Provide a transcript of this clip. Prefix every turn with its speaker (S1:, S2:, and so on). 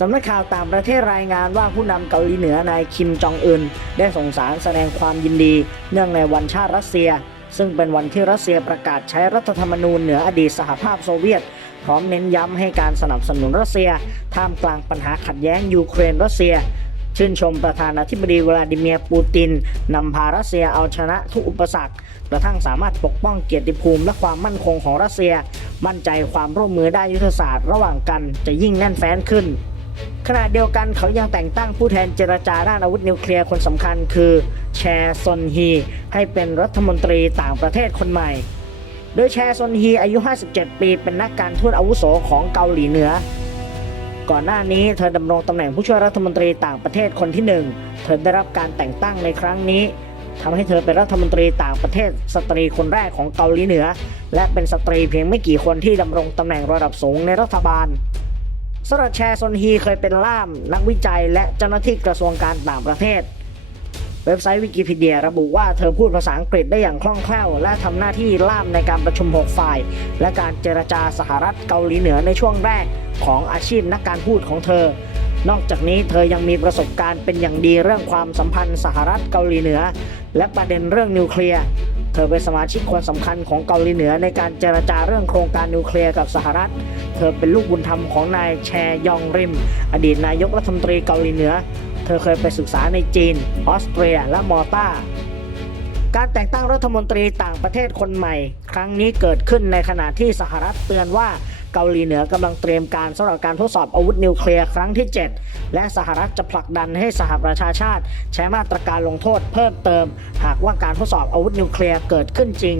S1: สำนักข่าวต่างประเทศรายงานว่าผู้นำเกาหลีเหนือนายคิมจองอึนได้ส่งสารแสดงความยินดี เนื่องในวันชาติรัสเซีย ซึ่งเป็นวันที่รัสเซียประกาศใช้รัฐธรรมนูญเหนืออดีตสหภาพโซเวียต พร้อมเน้นย้ำให้การสนับสนุนรัสเซีย ท่ามกลางปัญหาขัดแย้งยูเครนรัสเซีย ชื่นชมประธานาธิบดีวลาดิเมียร์ปูตินนำพารัสเซียเอาชนะทุกอุปสรรคกระทั่งสามารถปกป้องเกียรติภูมิและความมั่นคงของรัสเซีย มั่นใจความร่วมมือด้านยุทธศาสตร์ ระหว่างกันจะยิ่งแน่นแฟ้นขึ้น ขณะเดียวกันเขายังแต่งตั้งผู้แทนเจรจาด้านอาวุธนิวเคลียร์คนสำคัญคือแชร์ซอนฮี ให้เป็นรัฐมนตรีต่างประเทศคนใหม่ โดยแชร์ซอนฮีอายุ 57 ปี เป็นนักการทูตอาวุโสของเกาหลีเหนือ ก่อนหน้านี้เธอดำรงตำแหน่งผู้ช่วยรัฐมนตรีต่างประเทศคนที่หนึ่งเธอได้รับการแต่งตั้งในครั้งนี้ทำให้เธอเป็นรัฐมนตรีต่างประเทศ สตรีคนแรกของเกาหลีเหนือ และเป็นสตรีเพียงไม่กี่คนที่ดำรงตำแหน่งระดับสูงในรัฐบาล สรแชร์ซนฮีเคยเป็นล่ามนักวิจัย และเจ้าหน้าที่กระทรวงการต่างประเทศ เว็บไซต์วิกิพีเดียระบุว่าเธอพูดภาษาอังกฤษได้อย่างคล่องแคล่ว และทำหน้าที่ล่ามในการประชุม 6 ฝ่าย และการเจรจาสหรัฐเกาหลีเหนือในช่วงแรกของอาชีพนักการพูดของเธอ นอกจากนี้เธอยังมีประสบการณ์เป็นอย่างดีเรื่องความสัมพันธ์สหรัฐเกาหลีเหนือ และประเด็นเรื่องนิวเคลียร์ เธอเป็นสมาชิกคนสำคัญของเกาหลีเหนือในการเจรจาเรื่องโครงการนิวเคลียร์กับสหรัฐ เธอเป็นลูกบุญธรรมของนายแชยองริม อดีตนายกรัฐมนตรีเกาหลีเหนือ เธอเคยไปศึกษาในจีน ออสเตรีย และมอลตาการแต่งตั้งรัฐมนตรีต่างประเทศคนใหม่ ครั้งนี้เกิดขึ้นในขณะที่สหรัฐเตือนว่า เกาหลีเหนือกำลังเตรียมการสำหรับการทดสอบอาวุธนิวเคลียร์ครั้งที่ 7 และสหรัฐจะผลักดันให้สหประชาชาติ ใช้มาตรการลงโทษเพิ่มเติม หากว่าการทดสอบอาวุธนิวเคลียร์เกิดขึ้นจริง